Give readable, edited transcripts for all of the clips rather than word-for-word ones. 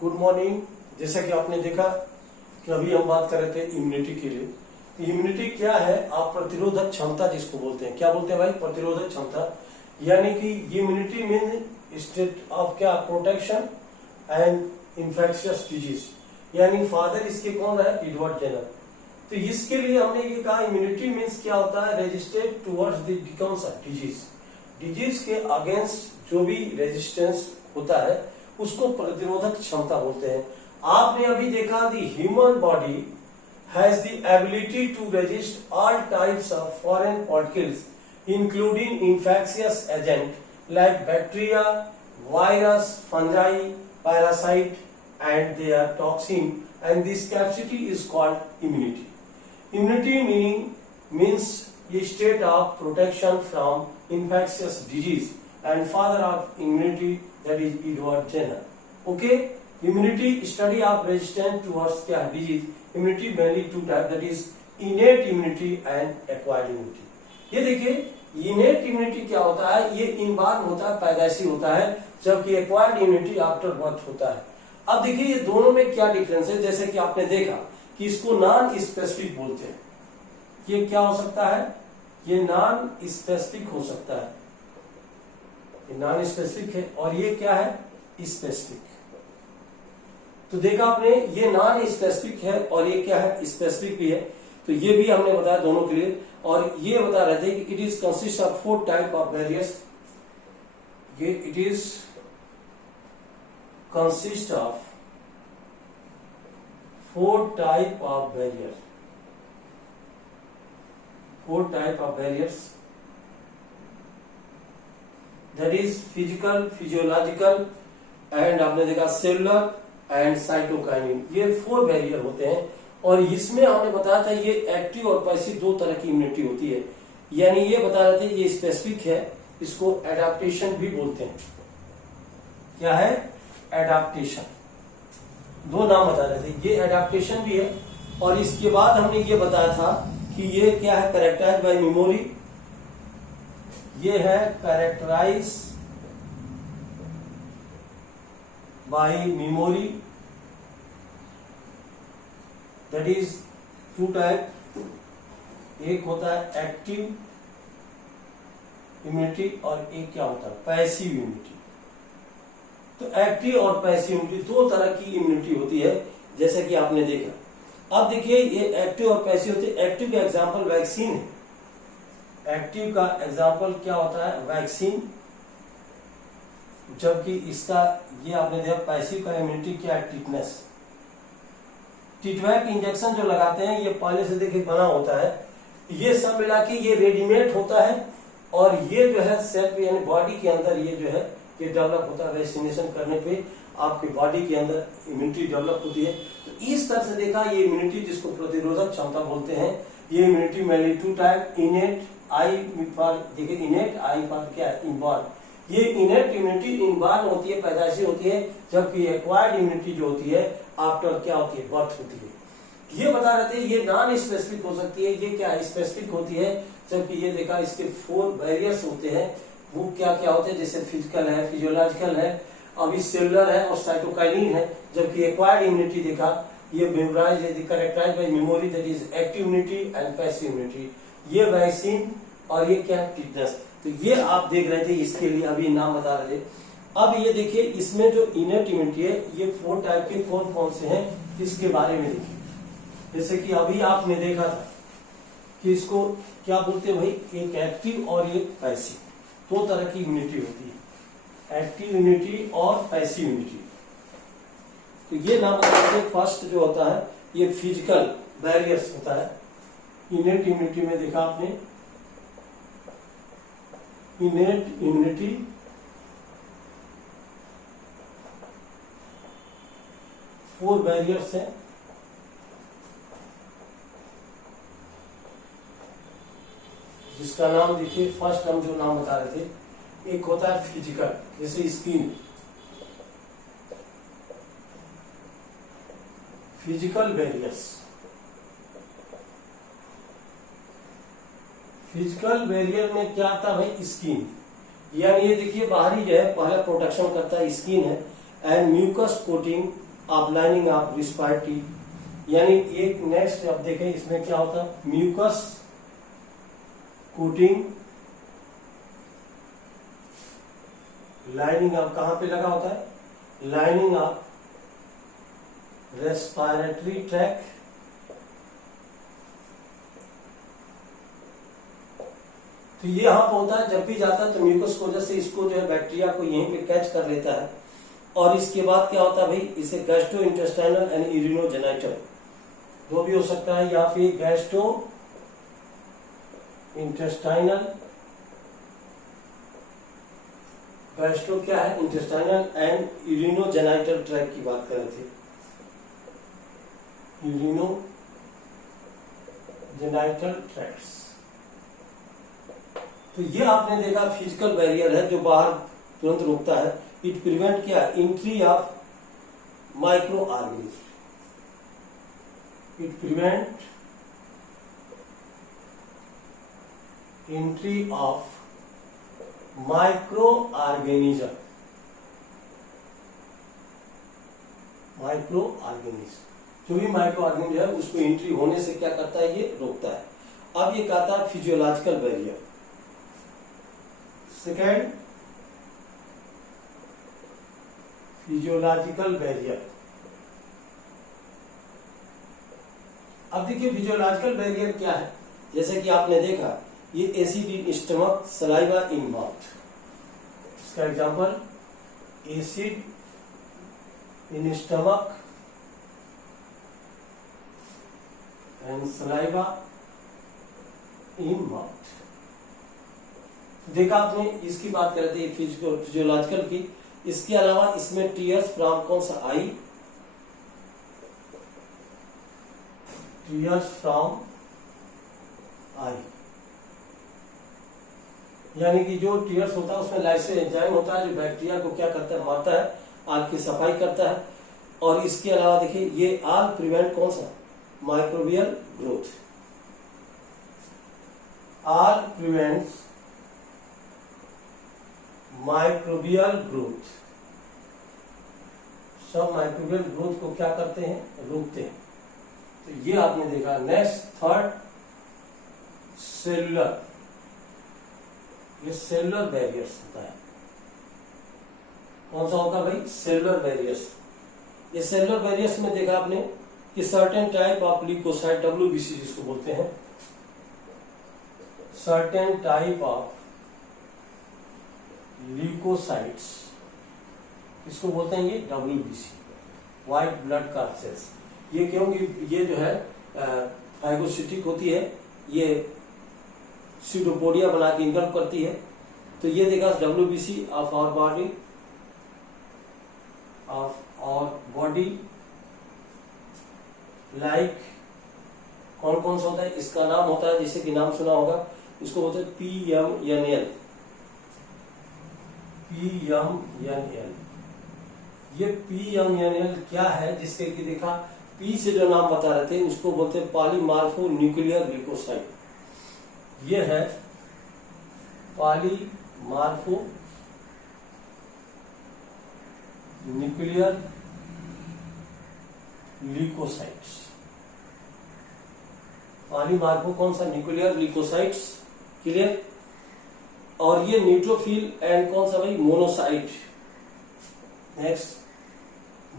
Good morning. जैसा कि आपने देखा कि अभी हम बात कर रहे थे इम्यूनिटी के लिए। इम्यूनिटी क्या है? आप प्रतिरोधक क्षमता जिसको बोलते हैं। क्या बोलते हैं भाई? प्रतिरोधक क्षमता। यानी कि इम्यूनिटी मीन स्टेट ऑफ क्या? Protection and infectious disease. यानी फादर इसके कौन है? Edward Jenner. तो इसके लिए हमने ये कहा इम्यूनिटी मीन्स क्या होता है? Resistant towards the disease. Disease के अगेंस्ट जो भी रेजिस्टेंस होता है उसको प्रतिरोधक क्षमता बोलते हैं। आपने अभी देखा the human body has the ability to resist all types of foreign particles including infectious agent like bacteria, virus, fungi, parasite and their toxin, and this capacity is called immunity. Immunity means a state of protection from infectious disease, and father of immunity that is Edward Jenner. Okay, immunity study of resistance towards क्या disease. Immunity mainly two type, that is innate immunity and acquired immunity. ये देखिए innate immunity क्या होता है? ये inborn होता है, पैदाइशी होता है, जबकि acquired immunity आफ्टर बर्थ होता है। अब देखिए ये दोनों में क्या डिफरेंस है। जैसे कि आपने देखा कि इसको नॉन स्पेसिफिक बोलते हैं। ये क्या हो सकता है? ये नॉन स्पेसिफिक हो सकता है। ये नॉन स्पेसिफिक है और ये क्या है? स्पेसिफिक। तो देखा आपने, ये नॉन स्पेसिफिक है और ये क्या है? स्पेसिफिक भी है। तो ये भी हमने बताया दोनों के लिए। और ये बता रहे थे कि it is consist of 4 type of barriers. ये it is consist of 4 type of barrier. 4 type of barriers, that is physical, physiological and आपने देखा सेलुलर एंड साइटोकाइनिन। ये 4 बैरियर होते हैं और इसमें हमने बताया था ये एक्टिव और पैसिव 2 तरह की इम्यूनिटी होती है। यानी ये बता रहे थे ये स्पेसिफिक है, इसको एडाप्टेशन भी बोलते हैं। क्या है? एडाप्टेशन। 2 नाम बता रहे थे, ये एडाप्टेशन भी है। और इसके बाद हमने ये बताया था कि ये क्या है? Characterise by memory. ये है characterise by memory, that is 2 type. एक होता है एक्टिव इम्यूनिटी और एक क्या होता है? Passive immunity. तो एक्टिव और पैसिव इम्यूनिटी 2 तरह की इम्यूनिटी होती है, जैसा कि आपने देखा। अब देखिए ये एक्टिव और पैसिव होते हैं। एक्टिव का एग्जांपल वैक्सीन है। एक्टिव का एग्जांपल क्या होता है? वैक्सीन। जबकि इसका ये आपने देखा पैसिव का इम्यूनिटी क्या है? टिटनेस। टिटवैक इंजेक्शन जो लगाते हैं ये पहले से देखिए बना होता है। ये सब मिला के ये रेडीमेड होता है और ये जो है सेल्फ यानी बॉडी के अंदर ये जो है ये डेवलप होता है। वैक्सीनेशन करने पे आपकी बॉडी के अंदर इम्यूनिटी डेवलप होती है। तो इस तरह से देखा ये इम्यूनिटी जिसको प्रतिरोधक क्षमता बोलते हैं। ये immunity mainly 2 type, इनेट I for, देखिए इनेट, आई फॉर क्या है? इनबॉर्न। ये इनेट इम्यूनिटी इनबॉर्न होती है, पैदाइशी होती है, जबकि एक्वायर्ड इम्यूनिटी जो होती है आफ्टर क्या होती है? बर्थ होती है। ये बता रहे थे ये नॉन स्पेसिफिक हो सकती है, ये क्या स्पेसिफिक होती है। जबकि ये देखा इसके 4 बैरियर्स होते हैं। वो क्या क्या होते हैं? जैसे फिजिकल है, फिजियोलॉजिकल है, अभी सेलुलर है और साइटोकाइनिन है। जबकि एक्वायर्ड इम्यूनिटी देखा ये memorize characterize by memory, that is active immunity and passive immunity. ये वैक्सीन और ये क्या? टिटनेस। तो ये आप देख रहे थे, इसके लिए अभी नाम बता रहे थे। अब ये देखिए इसमें जो इनेट इम्यूनिटी है ये 4 टाइप के कौन कौन से हैं इसके बारे में देखिए। जैसे कि अभी आपने देखा था कि इसको क्या बोलते हैं भाई? एक एक्टिव और एक पैसिव। 2 तरह की इम्यूनिटी होती है, एक्टिव इम्यूनिटी और पैसिव इम्यूनिटी। तो ये नाम बताते हैं। फर्स्ट जो होता है ये फिजिकल बैरियर्स होता है। इनेट इम्यूनिटी में देखा आपने, इनेट इम्यूनिटी, फोर बैरियर्स है। जिसका नाम देखिए, फर्स्ट हम जो नाम बता रहे थे, एक होता है फिजिकल, जैसे skin, physical barriers. Physical barrier में क्या आता है भाई? स्किन। यानी ये देखिए बाहरी जो है पहला प्रोटेक्शन करता है, स्किन है, and mucus coating of lining of respiratory, यानी एक नेक्स्ट अब देखें इसमें क्या होता है, म्यूकस कोटिंग लाइनिंग ऑफ, कहां पे लगा होता है, लाइनिंग ऑफ रेस्पिरेटरी ट्रैक, तो ये यहां पर होता है, जब भी जाता है तो म्यूकस की वजह से इसको जो है बैक्टीरिया को यहीं पे कैच कर लेता है, और इसके बाद क्या होता है भाई, इसे गैस्ट्रो इंटेस्टाइनल एंड यूरिनोजेनाइटल दो भी हो सकता है, या फिर गैस्ट्रो इंटेस्टाइनल, गैस्ट्रो क्या है, इंटेस्टाइनल एंड यूरिनोजेनाइटल ट्रैक की बात कर रहे थे, यूरिनोजेनाइटल ट्रैक्ट्स। तो ये आपने देखा फिजिकल बैरियर है जो बाहर तुरंत रोकता है। इट प्रिवेंट क्या, entry of micro organism, it prevent entry of micro organism, micro organism, जो भी माइक्रो ऑर्गेनिज्म है उसको एंट्री होने से क्या करता है, ये रोकता है। अब ये कहता है physiological barrier. Second, physiological barrier. अब देखिए फिजियोलॉजिकल बैरियर क्या है, जैसे कि आपने देखा ये acid in stomach, saliva in mouth, इसका example acid in stomach and saliva in mouth. देखा आपने, इसकी बात कर रहे थे फिजियोलॉजिकल की। इसके अलावा इसमें टीयर्स फ्रॉम कौन सा, आई, टीयर्स फ्रॉम आई, यानी कि जो टीयर्स होता है उसमें लाइसिस एंजाइम होता है जो बैक्टीरिया को क्या करता है, मारता है, आंख की सफाई करता है। और इसके अलावा देखिए ये ऑल प्रिवेंट कौन सा, microbial growth, all prevents microbial growth, सब माइक्रोबियल ग्रोथ को क्या करते हैं, रोकते हैं। तो ये आपने देखा। नेक्स्ट थर्ड, सेलुलर, ये सेलुलर बैरियर्स होता है। कौन सा होगा भाई, सेलुलर बैरियर्स। ये सेलुलर बैरियर्स में देखा आपने कि certain type of leukocyte, WBC जिसको बोलते हैं, सर्टेन टाइप ऑफ ल्यूकोसाइट्स, इसको बोलते हैं ये डब्ल्यूबीसी, व्हाइट ब्लड कार्सेल्स। ये क्योंकि ये जो है फाइगोसिटिक होती है, ये सीडोपोडिया बना के इनकल्प करती है। तो ये देखा WBC of our body, of our body like, कौन कौन सा होता है, इसका नाम होता है, जैसे कि नाम सुना होगा, इसको बोलते हैं PMNL, PMNL। ये PMNL क्या है, जिसके कि देखा P से जो नाम बता रहे थे उसको बोलते हैं पॉलीमार्फो न्यूक्लियर ग्लिकोसाइड। ये है पॉलीमार्फो न्यूक्लियर ग्लिकोसाइड्स। पॉलीमार्फो कौन सा, न्यूक्लियर ग्लिकोसाइड्स, क्लियर। और ये न्यूट्रोफिल एंड कौन सा भाई, monocyte. Next,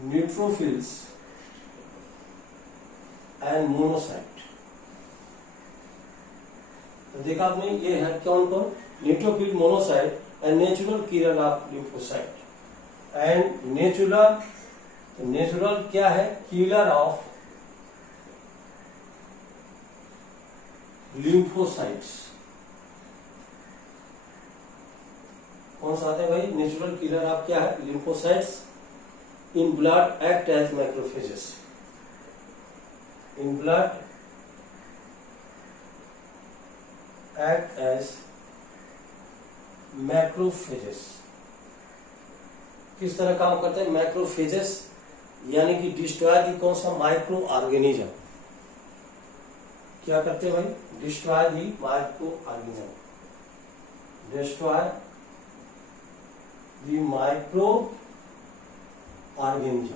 neutrophils and monocyte. तो देखा आपने, ये है कौन कौन, neutrophil, monocyte and natural killer of lymphocyte. And natural, तो नेचुरल क्या है, किलर ऑफ लिम्फोसाइट्स। कौन सा आता है भाई, नेचुरल किलर ऑफ क्या है, lymphocytes. In blood act as macrophages, in blood act as macrophages. किस तरह काम करते हैं, मैक्रोफेजेस, यानी कि डिस्ट्रॉय दी कौन सा, माइक्रो ऑर्गेनिज्म। क्या करते हैं भाई, डिस्ट्रॉय दी माइक्रो ऑर्गेनिज्म, डिस्ट्रॉय दी माइक्रो ऑर्गेनिज्म।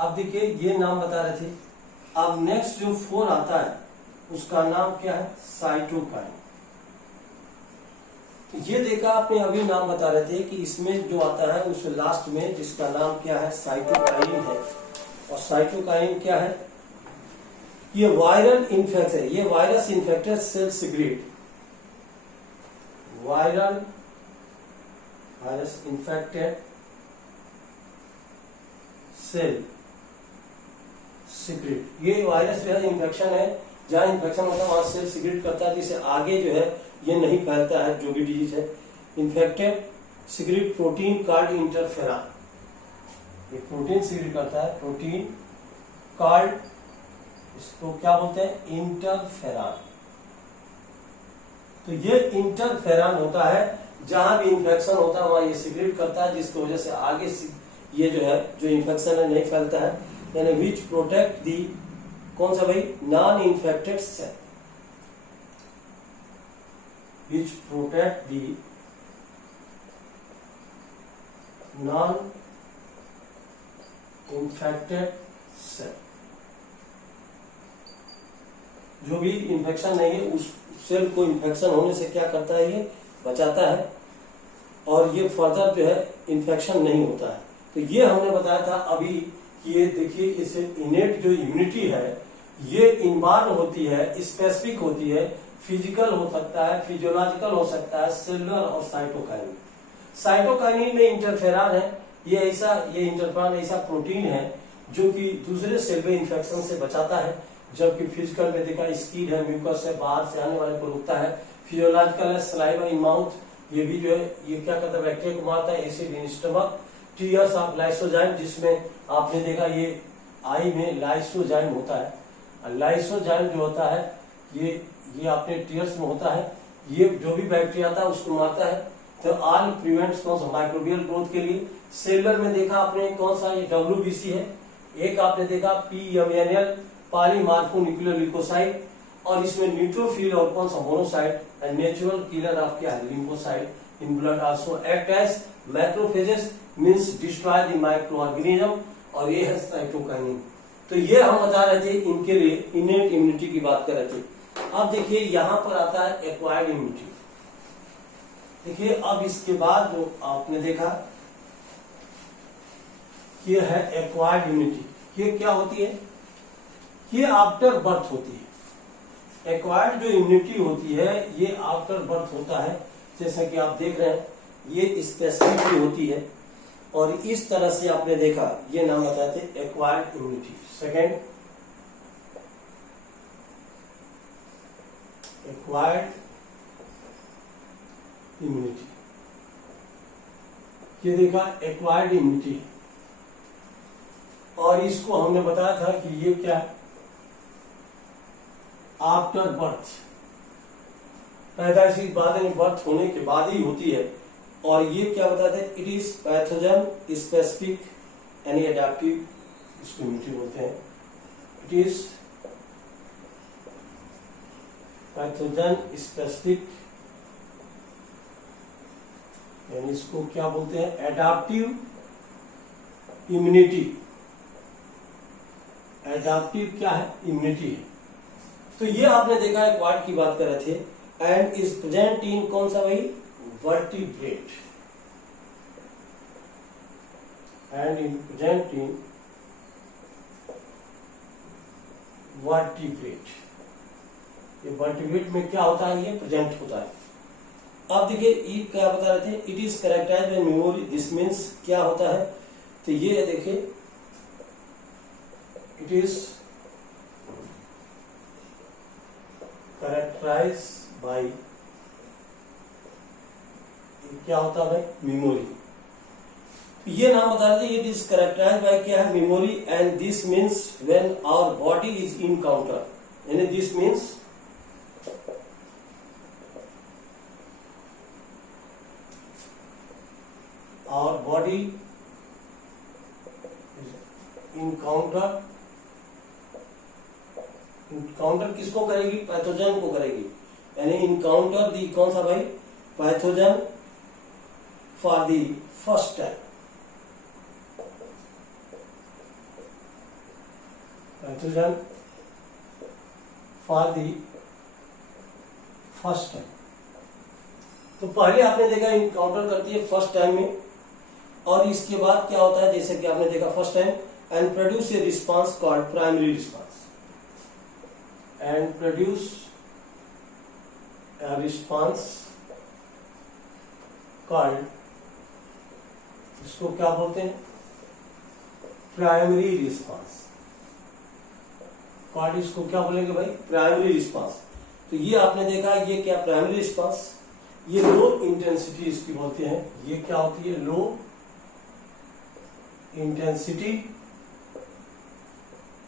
अब देखिए ये नाम बता रहे थे। अब नेक्स्ट जो 4 आता है उसका नाम क्या है? साइटोकाइन। तो ये देखा आपने, अभी नाम बता रहे थे कि इसमें जो आता है उस लास्ट में जिसका नाम क्या है? साइटोकाइन है। और साइटोकाइन क्या है? ये वायरल इन्फेक्ट है, ये virus infected cell secrete, virus infected cell secrete. ये वायरस जो है इन्फेक्शन है, जहां इन्फेक्शन होता है वहां सेल सिक्रेट करता है, जिससे आगे जो है ये नहीं फैलता है जो भी डिजीज है। Infected secrete protein called interferon, ये प्रोटीन सिक्रेट करता है, प्रोटीन कॉल्ड, इसको क्या बोलते हैं? इंटरफेरॉन। तो ये इंटरफेरॉन होता है, जहां भी इन्फेक्शन होता है वहां ये सिक्रेट करता है, जिसकी वजह से आगे ये जो है जो इन्फेक्शन है नहीं फैलता है। यानी विच प्रोटेक्ट दी, कौन सा भाई? Non infected cell, which protect the non infected cell. जो भी इन्फेक्शन नहीं है उस सेल को इन्फेक्शन होने से क्या करता है? ये बचाता है, और ये फर्दर जो है इन्फेक्शन नहीं होता है। तो ये हमने बताया था अभी कि ये देखिए, इसे इनेट जो इम्यूनिटी है ये इनबॉर्न होती है, स्पेसिफिक होती है, फिजिकल हो सकता है, फिजियोलॉजिकल हो सकता है, सेलुलर और साइटोकाइनिन। साइटोकाइनिन में इंटरफेरॉन है, ये इंटरफेरॉन ऐसा प्रोटीन है जो कि दूसरे सेल में इन्फेक्शन से बचाता है। जबकि फिजिकल में देखा स्किन है, म्यूकस है, बाहर से आने वाले को रोकता है। फिजियोलॉजिकल है, सलाइवा इन माउथ, ये भी जो है ये क्या करता है? बैक्टीरिया को मारता है। Acid in stomach, tears of lysozyme, जिसमें आपने देखा ये आई में लाइसोजाइम होता है। लाइसोजाइम जो होता है ये आपने टीयर्स में होता है, ये जो भी बैक्टीरिया आता है उसको मारता है। तो ऑल प्रिवेंट्स कौन सा? माइक्रोबियल ग्रोथ के लिए। सेलुलर में देखा आपने कौन सा? ये WBC है। एक आपने देखा PMNL, पॉलीमार्फोन्यूक्लियोसाइड, और इसमें न्यूट्रोफिल और कौन सा? Monocyte, and natural killer of क्या है? Lymphocyte in blood also act as macrophages, means destroy the micro organism, और ये है साइटोकाइनिन। तो ये हम बता रहे थे इनके लिए इनेट इम्यूनिटी की बात कर रहे थे। अब देखिए यहां पर आता है एक्वायर्ड इम्यूनिटी। देखिए अब इसके बाद जो आपने देखा ये है एक्वायर्ड इम्यूनिटी। ये क्या होती है? ये आफ्टर बर्थ होती है। एक्वायर्ड जो इम्यूनिटी होती है ये आफ्टर बर्थ होता है, जैसा कि आप देख रहे हैं ये स्पेसिफिक होती है, और इस तरह से आपने देखा ये नाम बताते हैं acquired immunity. Second, acquired immunity, ये देखा एक्वायर्ड इम्यूनिटी, और इसको हमने बताया था कि ये क्या है? आफ्टर बर्थ, पैदाइशी बाद में बर्थ होने के बाद ही होती है। और ये क्या बताते हैं? इट इज पैथोजन स्पेसिफिक यानी एडेप्टिव, इसको इम्यूनिटी बोलते हैं। इट इज पैथोजन स्पेसिफिक, यानी इसको क्या बोलते हैं? Adaptive immunity. एडेप्टिव क्या है? इम्यूनिटी है। तो ये आपने देखा है क्वाड की बात कर रहे थे, एंड इज प्रेजेंट इन कौन सा भाई? Vertebrate, and in present in vertebrate. ये वर्टिब्रेट में क्या होता है? ये प्रेजेंट होता है। अब देखिए ये क्या बता रहे थे? It is characterized by memory. This means क्या होता है? तो ये देखिए इट इज कैरेक्टराइज्ड बाय, क्या होता है भाई? मेमोरी। ये नाम बता रहे थे, इट इज कैरेक्टराइज्ड बाय क्या है? Memory, and this means when our body is encounter, यानी this means our body encounter, encounter किसको करेगी? पैथोजन को करेगी, यानी इनकाउंटर दी कौन सा भाई? Pathogen for the first time. Pathogen for the first time. तो पहले आपने देखा इनकाउंटर करती है फर्स्ट टाइम में, और इसके बाद क्या होता है, जैसे कि आपने देखा first time, and produce a response called primary response, and produce a response called, इसको क्या बोलते हैं, प्राइमरी रिस्पांस कॉल्ड, इसको क्या बोलेंगे भाई, प्राइमरी रिस्पांस। तो ये आपने देखा, ये क्या प्राइमरी रिस्पांस, ये लो इंटेंसिटी इसकी बोलते हैं, ये क्या होती है, लो इंटेंसिटी।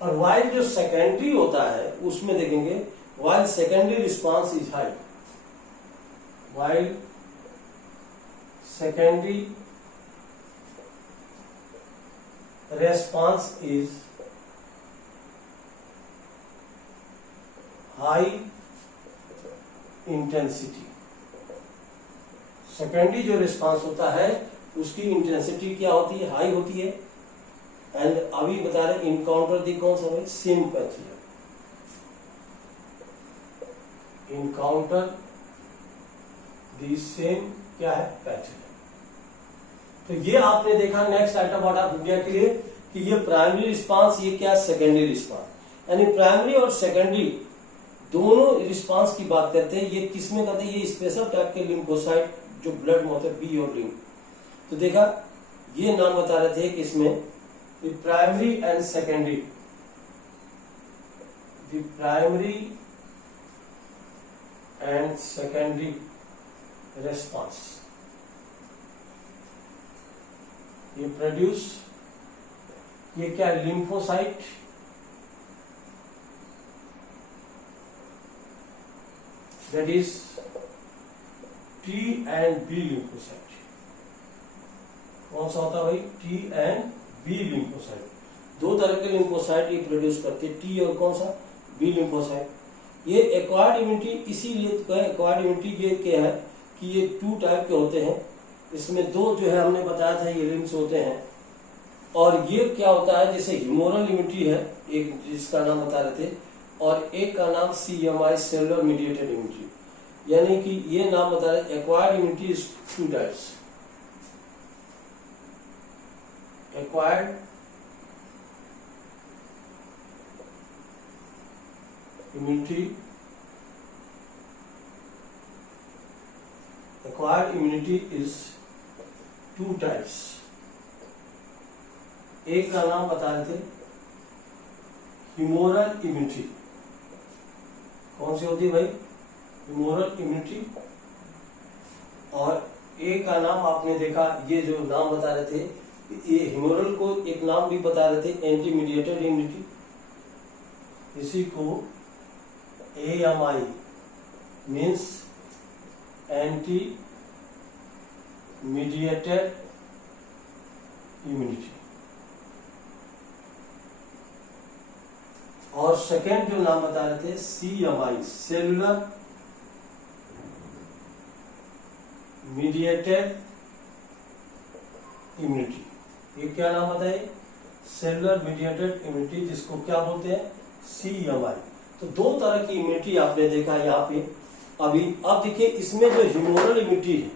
और वाइल जो सेकेंडरी होता है उसमें देखेंगे, while secondary response is high, while secondary response is high intensity. Secondary जो रिस्पांस होता है उसकी इंटेंसिटी क्या होती है, हाई होती है। एंड अभी बता रहे इनकाउंटर दी कौन सा है, same pathogen, encounter the same क्या है, पैथोजन। तो ये आपने देखा नेक्स्ट आइटम ऑफ इंडिया के लिए कि ये प्राइमरी रिस्पांस, ये क्या सेकेंडरी रिस्पांस। यानी प्राइमरी और सेकेंडरी दोनों रिस्पांस की बात करते हैं। ये किसमें करते हैं, ये स्पेशल टाइप के लिम्फोसाइट जो ब्लड में होते हैं, बी और लिम्फ। तो देखा ये नाम बता रहे थे कि इसमें primary and secondary, primary and secondary response, ये प्रोड्यूस, ये क्या lymphocyte, that is T and B lymphocyte. कौन सा होता है भाई, टी एंड बी लिम्फोसाइट। दो तरह के लिम्फोसाइट ये प्रोड्यूस करते हैं, टी और कौन सा, बी लिम्फोसाइट। ये एक्वायर्ड इम्यूनिटी, इसीलिए एक्वायर्ड इम्यूनिटी ये क्या है कि ये टू टाइप के होते हैं। इसमें दो जो है हमने बताया था ये लिम्स होते हैं, और ये क्या होता है, जैसे ह्यूमोरल इम्यूनिटी है एक, जिसका नाम बता रहे थे, और एक का नाम CMI सेलुलर मीडिएटेड इम्यूनिटी। यानी कि ये नाम बता रहे acquired immunity is two types, acquired immunity, acquired immunity is two types. एक का नाम बता रहे थे ह्यूमोरल इम्यूनिटी, कौन सी होती है भाई, ह्यूमोरल इम्यूनिटी। और एक का नाम आपने देखा, ये जो नाम बता रहे थे, ये ह्यूमोरल को एक नाम भी बता रहे थे एंटी मीडिएटेड इम्यूनिटी, इसी को AMI means anti mediated immunity. और सेकेंड जो नाम बता रहे थे CMI सेलुलर मीडिएटेड इम्यूनिटी। ये क्या नाम बताइए, सेलुलर मीडिएटेड इम्यूनिटी, जिसको क्या बोलते हैं, CMI। तो दो तरह की इम्यूनिटी आपने देखा यहाँ पे अभी। अब देखिए इसमें जो ह्यूमोरल इम्यूनिटी है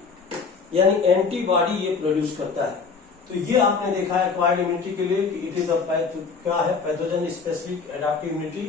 यानी एंटीबॉडी ये प्रोड्यूस करता है। तो ये आपने देखा है एक्वायर्ड इम्यूनिटी के लिए कि इट इज क्या है, pathogen specific adaptive immunity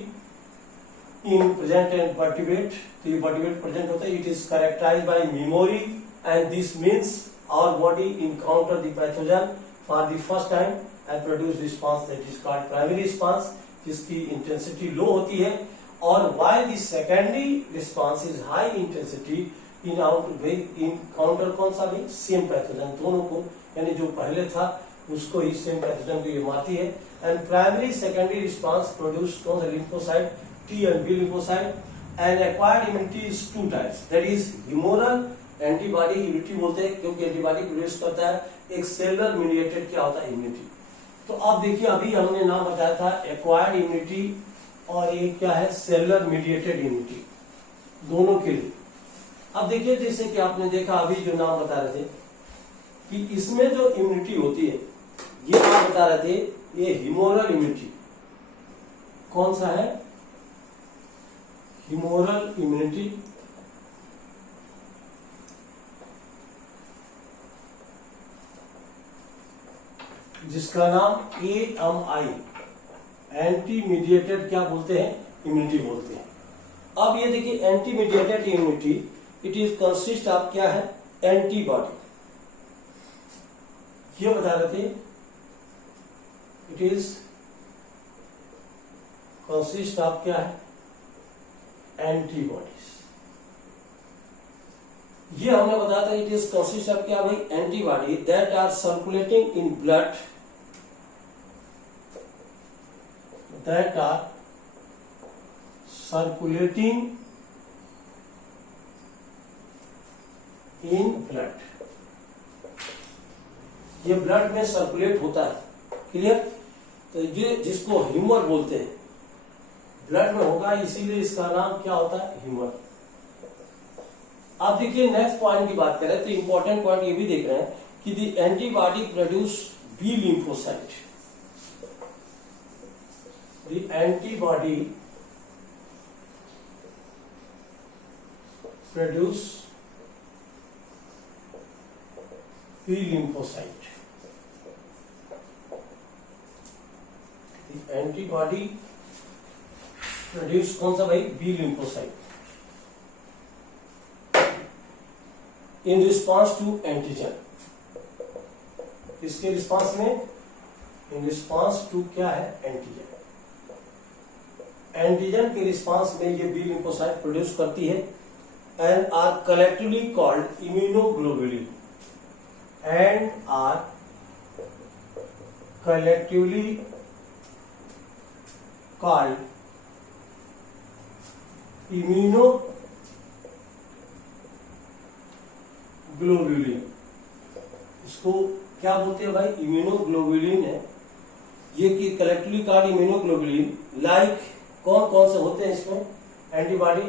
in present and vertebrate. तो ये वर्टिब्रेट प्रेजेंट होता है, it is characterized by memory and this means our body encounter the pathogen for the first time and produce response that is called primary response, जिसकी intensity low होती है। और why the secondary response is high intensity encounter कौन सा भी, same pathogen, दोनों को, यानी जो पहले था उसको ही, सेम पैथोजन को ये मारती है। And primary secondary response produce कौन सा, lymphocyte, T and B lymphocyte. And acquired immunity is two types, that is humoral antibody immunity बोलते हैं क्योंकि एंटीबॉडी प्रोड्यूस करता है। एक सेलुलर मीडिएटेड क्या होता है, इम्यूनिटी। तो अब देखिए अभी हमने नाम बताया था एक्वायर्ड इम्यूनिटी और एक क्या है, सेलुलर मीडिएटेड इम्यूनिटी, दोनों के लिए। अब देखिए जैसे कि आपने देखा अभी जो नाम बता रहे थे कि इसमें जो इम्यूनिटी होती है, ये आप बता रहे थे ये ह्यूमोरल इम्यूनिटी, कौन सा है, ह्यूमोरल इम्यूनिटी, जिसका नाम AMI, एंटी मीडिएटेड क्या बोलते हैं, इम्यूनिटी बोलते हैं। अब ये देखिए anti mediated immunity, it is consist of क्या है, एंटीबॉडी। ये बता रहे थे इट इज कंसिस्ट ऑफ क्या है, एंटीबॉडीज। ये हमने बताया था इट इज कंसिस्ट ऑफ क्या भाई, antibody that are circulating in blood, that are circulating in blood. ये ब्लड में सर्कुलेट होता है, क्लियर। तो ये जिसको ह्यूमर बोलते हैं, ब्लड में होगा, इसीलिए इसका नाम क्या होता है, ह्यूमर। आप देखिए नेक्स्ट पॉइंट की बात करें तो इंपॉर्टेंट पॉइंट ये भी देख रहे हैं कि the antibody produce B lymphocyte, the antibody produce B lymphocyte, the antibody produce कौन सा भाई, B lymphocyte, in response to antigen. इसके रिस्पॉन्स में, इन रिस्पॉन्स टू क्या है, एंटीजन। एंटीजन के रिस्पॉन्स में ये बी लिम्फोसाइट प्रोड्यूस करती है and are collectively called immunoglobulin, and are collectively called immunoglobulin. इसको क्या बोलते हैं भाई, इम्यूनोग्लोबुलिन है ये, कि कलेक्टिवली कॉल्ड इम्यूनोग्लोबुलिन। लाइक कौन कौन से होते हैं इसमें एंटीबॉडी,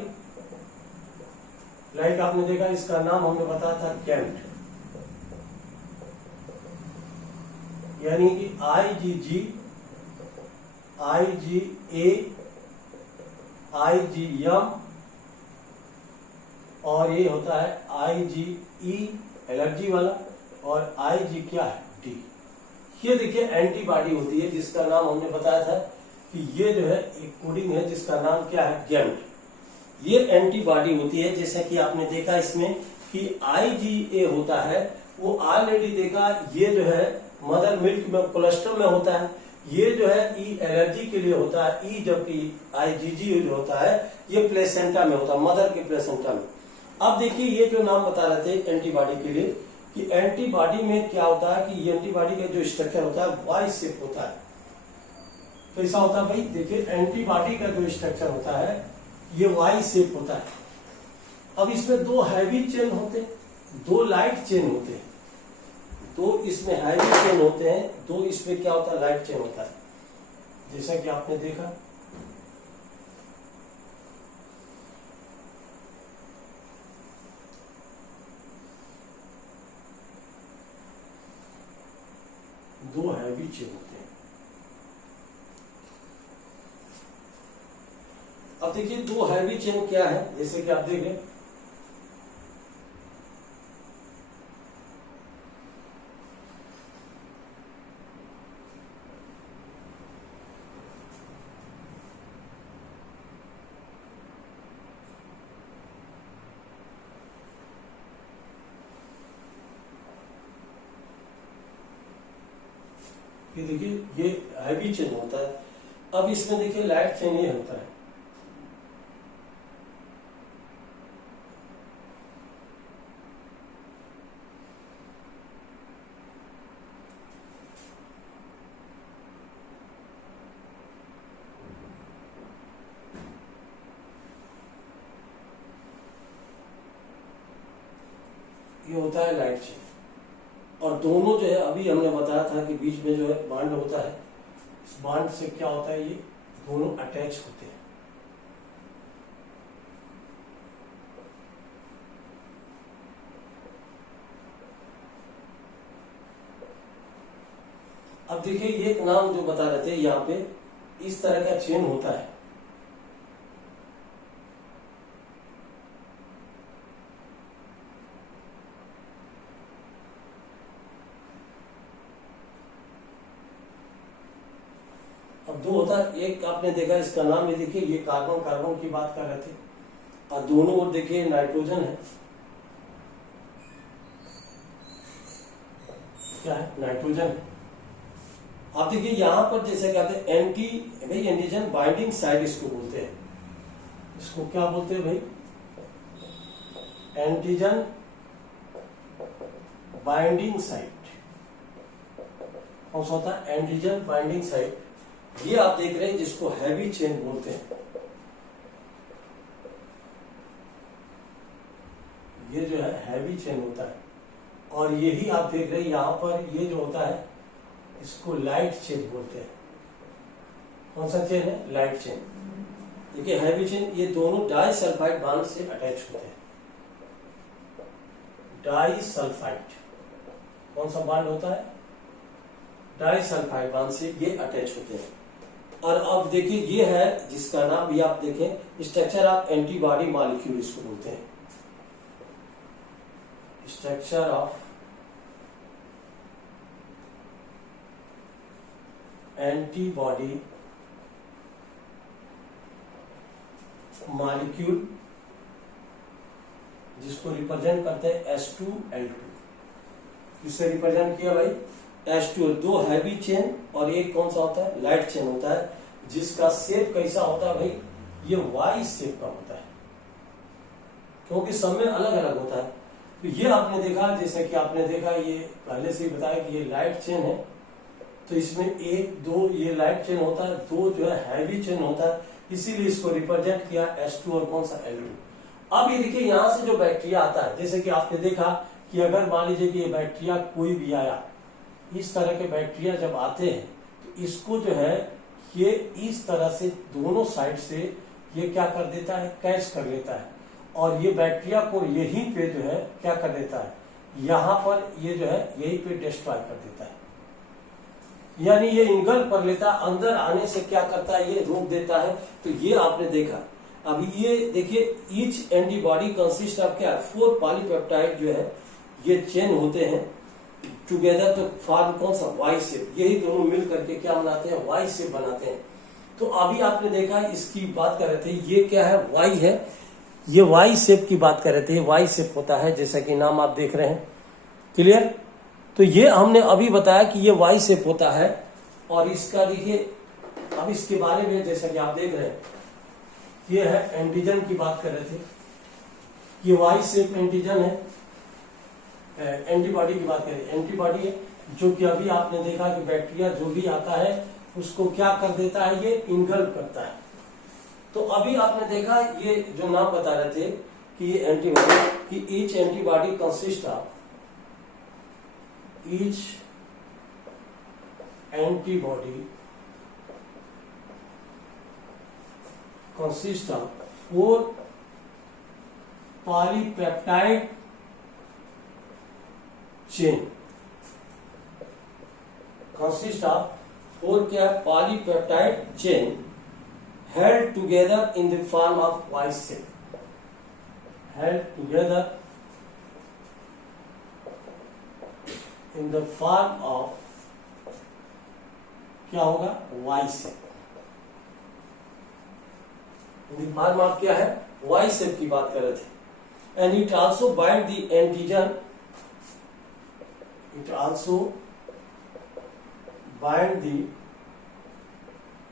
लाइक आपने देखा इसका नाम हमने बताया था कैम्ट, यानी कि IgG, IgA, IgM, और ये होता है IgE एलर्जी वाला, और IG क्या है, D। ये देखिए एंटीबॉडी होती है जिसका नाम हमने बताया था कि ये जो है एक कोडिंग है जिसका नाम क्या है, गैम्ट। ये एंटीबॉडी होती है, जैसे कि आपने देखा इसमें कि IgA होता है, वो ऑलरेडी देखा, ये जो है मदर मिल्क में कोलेस्ट्रॉल में होता है, ये जो है ई एलर्जी के लिए होता है, ई जबकि IgG जो होता है ये प्लेसेंटा में होता है, मदर के प्लेसेंटा में। अब देखिए ये जो नाम बता रहे थे एंटीबॉडी के लिए, कि एंटीबॉडी में क्या होता है कि ये एंटीबॉडी का जो स्ट्रक्चर होता है वाई शेप होता है। कैसा होता है भाई, देखिए एंटीबॉडी का जो स्ट्रक्चर होता है ये वाई शेप होता है। अब इसमें दो हैवी चेन होते हैं, दो लाइट चेन होते हैं, दो इसमें हैवी चेन होते हैं, दो इसमें क्या होता है, लाइट चेन होता है, जैसा कि आपने देखा। दो हैवी चेन होते हैं। अब देखिए दो हैवी चेन क्या है, जैसे कि आप देखें कि देखिए ये हैवी चेन होता है। अब इसमें देखिए लाइट चेन ये होता है, ये होता है लाइट चेन। और दोनों जो है अभी हमने बताया था कि बीच में जो है बांड होता है, इस बांड से क्या होता है, ये दोनों अटैच होते हैं। अब देखिए ये एक नाम जो बता रहे थे यहाँ पे इस तरह का चेन होता है। अब दो होता है, एक आपने देखा इसका नाम भी देखिए, ये कार्बन कार्बन की बात कर रहे थे, और दोनों ओर देखिए नाइट्रोजन है, क्या है, नाइट्रोजन है। आप देखिए यहां पर जैसे कहते हैं एंटी भाई एंटीजन बाइंडिंग साइड इसको बोलते हैं, इसको क्या बोलते हैं भाई, एंटीजन बाइंडिंग साइट। कौन सा होता है, एंटीजन बाइंडिंग साइट। ये आप देख रहे हैं जिसको हैवी चेन बोलते हैं, ये जो है हैवी चेन होता है। और यही आप देख रहे हैं यहां पर ये जो होता है इसको लाइट चेन बोलते हैं। कौन सा चेन है, लाइट चेन। देखिए हैवी चेन, ये दोनों डाई सल्फाइड बांड से अटैच होते हैं। डाई सल्फाइड कौन सा बांड होता है, डाई सल्फाइड बांड से ये अटैच होते हैं। और अब देखिए ये है जिसका नाम भी आप देखें, स्ट्रक्चर ऑफ एंटीबॉडी मॉलिक्यूल इसको बोलते हैं, स्ट्रक्चर ऑफ एंटीबॉडी मॉलिक्यूल, जिसको रिप्रेजेंट करते हैं H2L2। किससे रिप्रेजेंट किया भाई, H2L। दो हैवी चेन और एक कौन सा होता है, लाइट चेन होता है, जिसका शेप कैसा होता है भाई, ये वाई शेप का होता है, क्योंकि सब में अलग अलग होता है। तो ये आपने देखा, जैसे कि आपने देखा, ये पहले से ही बताया कि ये लाइट चेन है, तो इसमें एक दो ये लाइट चेन होता है, दो जो है हैवी चेन होता है, इसीलिए इसको रिप्रेजेंट किया H2 और कौन सा L2। अब ये देखिए यहां से जो बैक्टीरिया आता है, जैसे कि आपने देखा कि अगर मान लीजिए कि ये बैक्टीरिया कोई भी आया, इस तरह के बैक्टीरिया जब आते हैं तो इसको जो है ये इस तरह से दोनों साइड से ये क्या कर देता है, कैच कर लेता है, और ये बैक्टीरिया को यहीं पे जो है क्या कर देता है, यहां पर ये जो है यहीं पे डिस्ट्रॉय कर देता है, यानी ये इनगल्फ कर लेता है, अंदर आने से क्या करता है, ये रोक देता है। तो ये आपने देखा। अभी ये देखिए ईच एंटीबॉडी कंसिस्ट ऑफ क्या, 4 पॉलीपेप्टाइड जो है ये चेन होते हैं टुगेदर, तो फॉर्म कौन सा, वाई शेप। यही दोनों मिल करके क्या बनाते हैं, वाई शेप बनाते हैं। तो अभी आपने देखा इसकी बात कर रहे थे, ये क्या है, वाई है, ये वाई शेप की बात कर रहे थे, वाई शेप होता है, जैसा कि नाम आप देख रहे हैं, क्लियर। तो ये हमने अभी बताया कि ये वाई शेप होता है। और इसका देखिए अब इसके बारे में जैसा कि आप देख रहे हैं, ये है एंटीजन की बात कर रहे थे, ये वाई शेप एंटीजन है। एंटीबॉडी की बात करें, एंटीबॉडी है जो कि अभी आपने देखा कि बैक्टीरिया जो भी आता है उसको क्या कर देता है, ये इनगल्फ करता है। तो अभी आपने देखा ये जो नाम बता रहे थे कि ये एंटीबॉडी, कि each antibody consist of, each antibody consist of 4 polypeptide chain, consist of 4 क्या, polypeptide chain held together in the form of Y shape, held together in the form of क्या होगा, Y shape, in the form of क्या है, Y shape की बात कर रहे थे। and it also bind the antigen, it also bind the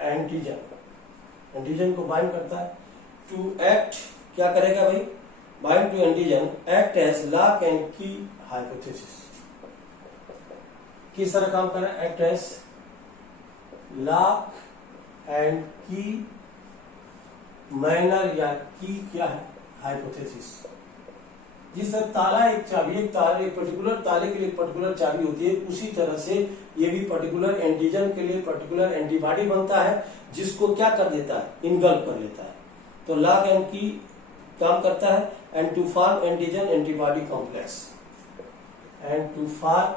antigen, antigen को बाइंड करता है। टू एक्ट क्या करेगा भाई, bind to antigen, act as lock and key hypothesis. किस तरह काम कर रहा है, act as lock and key manner, या की क्या है, हाइपोथेसिस। जिस तरह ताला एक चाबी, एक पर्टिकुलर ताले के लिए पर्टिकुलर चाबी होती है, उसी तरह से ये भी पर्टिकुलर एंटीजन के लिए पर्टिकुलर एंटीबॉडी बनता है, जिसको क्या कर देता है, इनगल्फ कर लेता है। तो लॉक एंड की काम करता है, and to form antigen antibody complex, and to form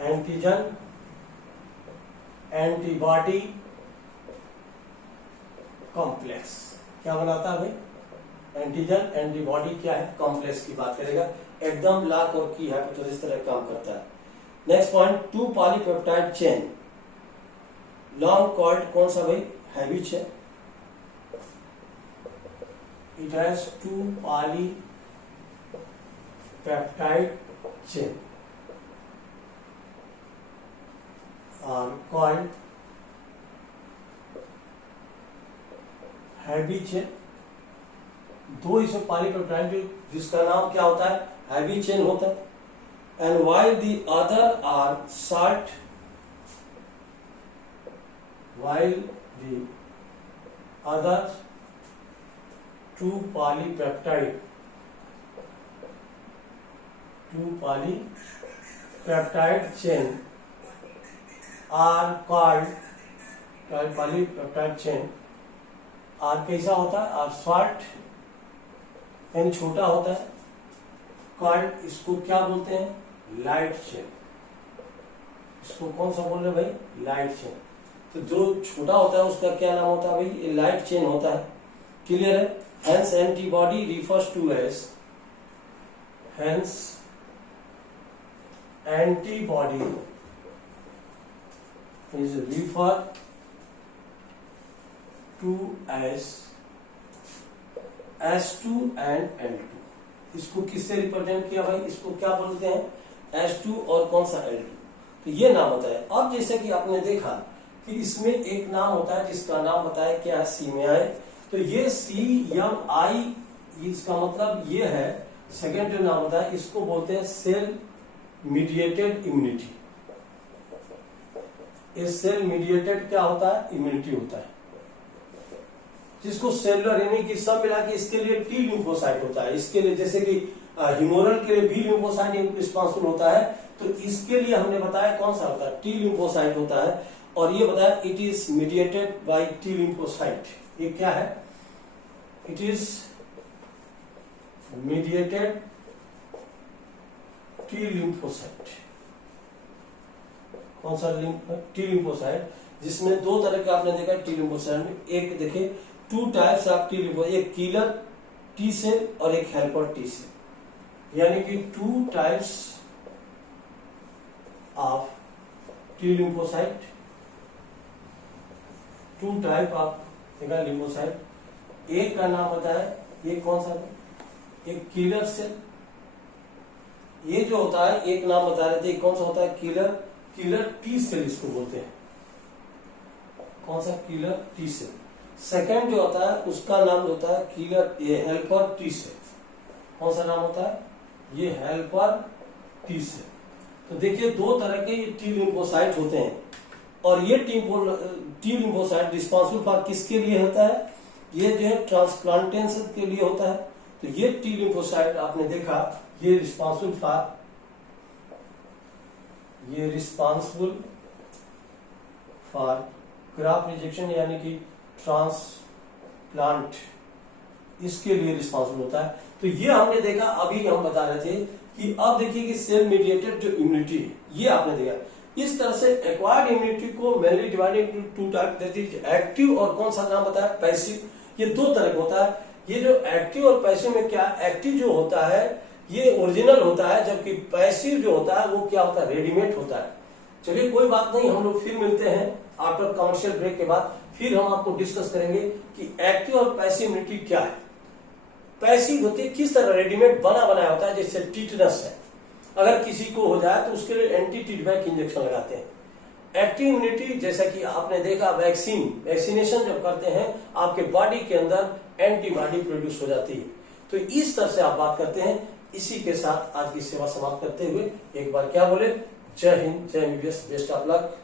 antigen antibody complex. क्या बनाता है भाई? एंटीजन एंटीबॉडी क्या है? कॉम्प्लेक्स की बात करेगा। एकदम लॉक और की हाइपोथेसिस तरह काम करता है। Next point, 2 polypeptide chain long called कौन सा भाई? Heavy chain. It has 2 polypeptide chain are called heavy chain. दो इसमें पॉलीपेप्टाइड जिसका नाम क्या होता है? हैवी चेन होता है। And while the other are short, while the other 2 polypeptide chain are called polypeptide chain are कैसा होता है? are short यानी छोटा होता है। कॉल्ड इसको क्या बोलते हैं? Light chain. इसको कौन सा बोल रहे भाई? Light chain. तो जो छोटा होता है उसका क्या नाम होता है भाई? ये लाइट चेन होता है। क्लियर है? Hence antibody refers to as, hence antibody is refer to as S2 and L2। इसको किससे रिप्रेजेंट किया भाई? इसको क्या बोलते हैं? S2 और कौन सा L2। तो ये नाम होता है। अब जैसे कि आपने देखा कि इसमें एक नाम होता है जिसका नाम बताया क्या? सीमियाई। तो ये CMI इसका मतलब ये है। सेकेंड जो नाम होता है इसको बोलते हैं सेल मीडिएटेड इम्यूनिटी। ये सेल मीडिएटेड क्या होता है? इम्यूनिटी होता है, जिसको सेलुलर यानी कि सब मिला के इसके लिए टी लिम्फोसाइट होता है। इसके लिए जैसे कि ह्यूमरल के लिए बी लिम्फोसाइट रिस्पॉन्सिबल होता है, तो इसके लिए हमने बताया कौन सा होता है? टी लिम्फोसाइट होता है। और ये बताया it is mediated by T lymphocyte. ये क्या है? It is mediated T lymphocyte. कौन सा टी लिम्फोसाइट? जिसमें दो तरह के आपने देखा टी लिम्फोसाइट में। एक देखिए 2 टाइप्स ऑफ टी लिम्फोसाइट, एक किलर टी सेल और एक हेल्पर टी सेल, यानी कि 2 types of T lymphocyte, 2 type of lymphocyte. एक का नाम बताया, ये कौन सा है? एक किलर सेल। ये जो होता है एक नाम बता रहे थे, कौन सा होता है? किलर टी सेल इसको बोलते हैं। कौन सा? Killer T cell. सेकेंड जो होता है उसका नाम होता है हेल्पर टी सेल। कौन सा नाम होता है? ये हेल्पर टी सेल। तो देखिए 2 तरह के टी लिम्फोसाइट होते हैं, और ये टी लिम्फोसाइट रिस्पॉन्सिबल फॉर किसके लिए होता है? ये जो है ट्रांसप्लांटेशन के लिए होता है। तो ये टी लिम्फोसाइट आपने देखा ये रिस्पॉन्सिबल फॉर ग्राफ्ट रिजेक्शन यानी कि ट्रांसप्लांट, इसके लिए रिस्पॉन्सिबल होता है। तो ये हमने देखा, अभी हम बता रहे थे कि अब देखिए कि सेल मीडिएटेड जो इम्यूनिटी है ये आपने देखा। इस तरह से एक्वायर्ड इम्यूनिटी को mainly divided into 2 type, that is active और कौन सा नाम बताया? पैसिव। ये 2 तरह का होता है। ये जो एक्टिव और पैसिव में क्या? एक्टिव जो होता है ये ओरिजिनल होता है, जबकि पैसिव जो होता है वो क्या होता है? रेडीमेड होता है। चलिए कोई बात नहीं, हम लोग फिर मिलते हैं आफ्टर कमर्शियल ब्रेक के बाद। फिर हम आपको डिस्कस करेंगे कि एक्टिव और पैसिव इम्यूनिटी क्या है। पैसिव होती है किस तरह? रेडीमेड बना बनाया होता है, जैसे टीटनस है, अगर किसी को हो जाए तो उसके लिए एंटी टीटबैक इंजेक्शन लगाते हैं। एक्टिव इम्यूनिटी जैसा कि आपने देखा वैक्सीनेशन जब करते हैं आपके बॉडी के अंदर एंटीबॉडी प्रोड्यूस हो जाती है। तो इस तरह से आप बात करते हैं। इसी के साथ आज की सेवा समाप्त करते हुए एक बार क्या बोले? जय हिंद, जय एमबीबीएस, बेस्ट ऑफ लक।